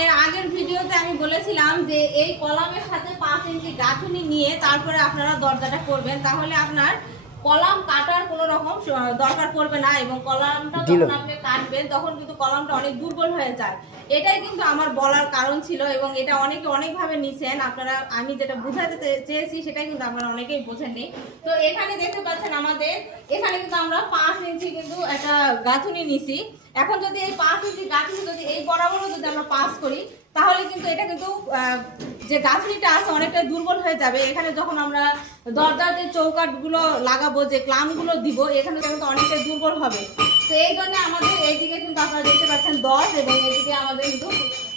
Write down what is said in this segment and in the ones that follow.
এর আগের ভিডিওতে আমি বলেছিলাম যে এই কলামের সাথে পাঁচ ইঞ্চি গাঁথুনি নিয়ে তারপরে আপনারা দরজাটা করবেন, তাহলে আপনার কলাম কাটার কোনো রকম দরকার পড়বে না এবং কলামটা যখন আপনি কাটবেন তখন কিন্তু কলামটা অনেক দুর্বল হয়ে যায়। এটাই কিন্তু আমার বলার কারণ ছিল এবং এটা অনেকে অনেকভাবে নিছেন। আপনারা আমি যেটা বোঝাতে চেয়েছি সেটাই কিন্তু আপনারা অনেকেই বোঝেননি। তো এখানে দেখতে পাচ্ছেন আমাদের এখানে কিন্তু আমরা পাঁচ ইঞ্চি কিন্তু একটা গাঁথুনি নিছি। এখন যদি এই পাঁচ ইঞ্চি গাঁথুনি যদি এই বরাবরও যদি আমরা পাস করি তাহলে কিন্তু এটা কিন্তু যে গাঁথনিটা আছে অনেকটা দুর্বল হয়ে যাবে। এখানে যখন আমরা দরজার যে চৌকাটগুলো লাগাবো যে ক্লামগুলো দিব এখানে কিন্তু অনেকটা দুর্বল হবে। তো এই জন্য আমাদের এইদিকে কিন্তু আপনারা দেখতে পাচ্ছেন দশ এবং এইদিকে আমাদের কিন্তু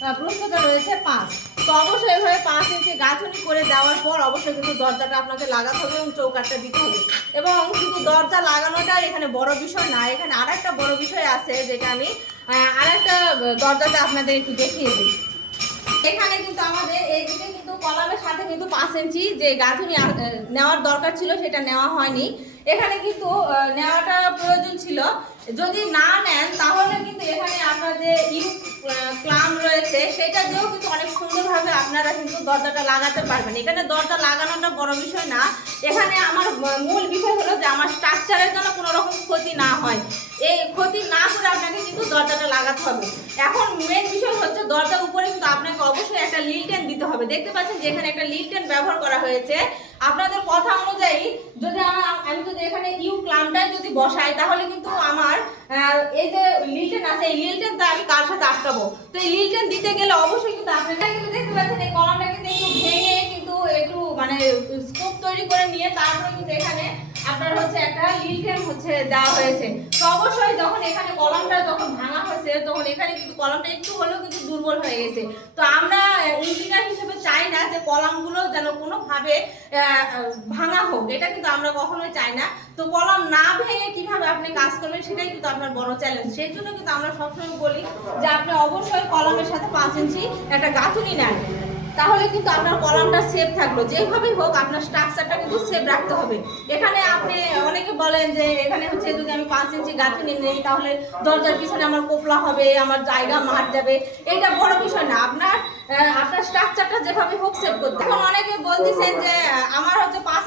আহ, প্রস্থতা রয়েছে পাঁচ। তো অবশ্যই এভাবে পাঁচ ইঞ্চি গাঁথনি করে দেওয়ার পর অবশ্যই কিন্তু দরজাটা আপনাকে লাগাতে হবে এবং চৌকাটটা দিতে হবে। এবং শুধু দরজা লাগানোটা এখানে বড় বিষয় না এখানে আরেকটা বড় বিষয় আছে যেটা আমি আর একটা দরজাটা আপনাদের একটু দেখিয়ে দিই। এখানে কিন্তু আমাদের এইদিকে কিন্তু কলামের সাথে কিন্তু পাঁচ ইঞ্চি যে গাঁথুনি নেওয়ার দরকার ছিল সেটা নেওয়া হয়নি। এখানে কিন্তু নেওয়াটা প্রয়োজন ছিল। যদি না নেন, তাহলে কিন্তু এখানে আপনার যে ইউ ক্লাম রয়েছে, সেটা দিয়েও কিন্তু অনেক সুন্দরভাবে আপনারা কিন্তু দরজাটা লাগাতে পারবেন। এখানে দরজা লাগানোটা বড় বিষয় না। এখানে আমার মূল বিষয় হলো যে আমার স্ট্রাকচারের জন্য কোনো রকম ক্ষতি না হয়। এই ক্ষতি না আপনাকে কিন্তু দরজাটা লাগাতে হবে। এখন মেন বিষয় হচ্ছে দরজার উপরে কিন্তু আপনাকে অবশ্যই একটা লিলটেন দিতে হবে। দেখতে পাচ্ছেন যে এখানে একটা লিলটেন ব্যবহার করা হয়েছে। আপনাদের কথা অনুযায়ী যদি আমার আমি যদি এখানে ইউ ক্লামটাই যদি বসাই, তাহলে কিন্তু আমার এই যে লিলটেন আছে, এই লিলটেনটা আমি কার সাথে আটকাবো? তো এই লিলটেন দিতে গেলে অবশ্যই কিন্তু আপনারা কিন্তু দেখতে পাচ্ছেন, এই কলামটা কিন্তু একটু ভেঙে কিন্তু একটু মানে স্কোপ তৈরি করে নিয়ে তারপরে কিন্তু এখানে আপনার হচ্ছে একটা লিলটেন হচ্ছে দেওয়া হয়েছে। তো অবশ্যই যখন এখানে কলমটা যখন ভাঙা হয়েছে, তখন এখানে কিন্তু কলমটা একটু হলেও কিন্তু দুর্বল হয়ে গেছে। তো আমরা ইঞ্জিনিয়ার হিসেবে চাই না যে কলমগুলো যেন কোনোভাবে ভাঙা হোক। এটা কিন্তু আমরা কখনোই চাই না। তো কলম না ভেঙে কীভাবে আপনি কাজ করবেন সেটাই কিন্তু আপনার বড় চ্যালেঞ্জ সেই জন্য কিন্তু আমরা সবসময় বলি যে আপনি অবশ্যই কলমের সাথে পাঁচ ইঞ্চি একটা গাঁথুনি নেন। তাহলে কিন্তু আপনার কলামটা সেফ থাকল। যেভাবেই হোক, আপনার স্ট্রাকচারটা কিন্তু সেফ রাখতে হবে। এখানে আপনি অনেকে বলেন যে, এখানে হচ্ছে যদি আমি পাঁচ ইঞ্চি গাঁথি নিই, তাহলে দরজার পিছনে আমার কোপলা হবে, আমার জায়গা মার যাবে। এইটা বড় বিষয় না। আপনার আপনার স্ট্রাকচারটা যেভাবে হোক সেভ করতে এখন অনেকে বলতেছেন যে, আমার হচ্ছে পাঁচ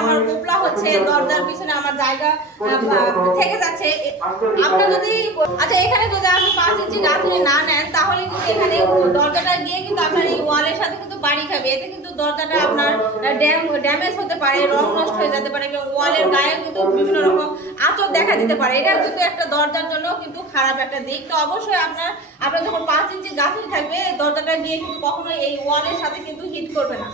আমার কোপলা হচ্ছে, দরজার পিছনে আমার জায়গা থেকে যাচ্ছে। আপনার যদি আচ্ছা এখানে যদি আপনি পাঁচ ইঞ্চি গাঁথনি না নেন, তাহলে কিন্তু এখানে দরজাটা গিয়ে কিন্তু আপনার এই ওয়ালের সাথে কিন্তু বাড়ি খাবে। এতে কিন্তু দরজাটা আপনার ড্যাম, ড্যামেজ হতে পারে, রং নষ্ট হয়ে যেতে পারে, এবং ওয়ালের গায়ে কিন্তু বিভিন্ন রকম আচর দেখা দিতে পারে। এটা কিন্তু একটা দরজার জন্য কিন্তু খারাপ একটা দিক। তো অবশ্যই আপনার আপনার যখন পাঁচ ইঞ্চি গাঁথনি থাকবে দরজাটা গিয়ে কিন্তু কখনোই এই ওয়ালের সাথে কিন্তু হিট করবে না।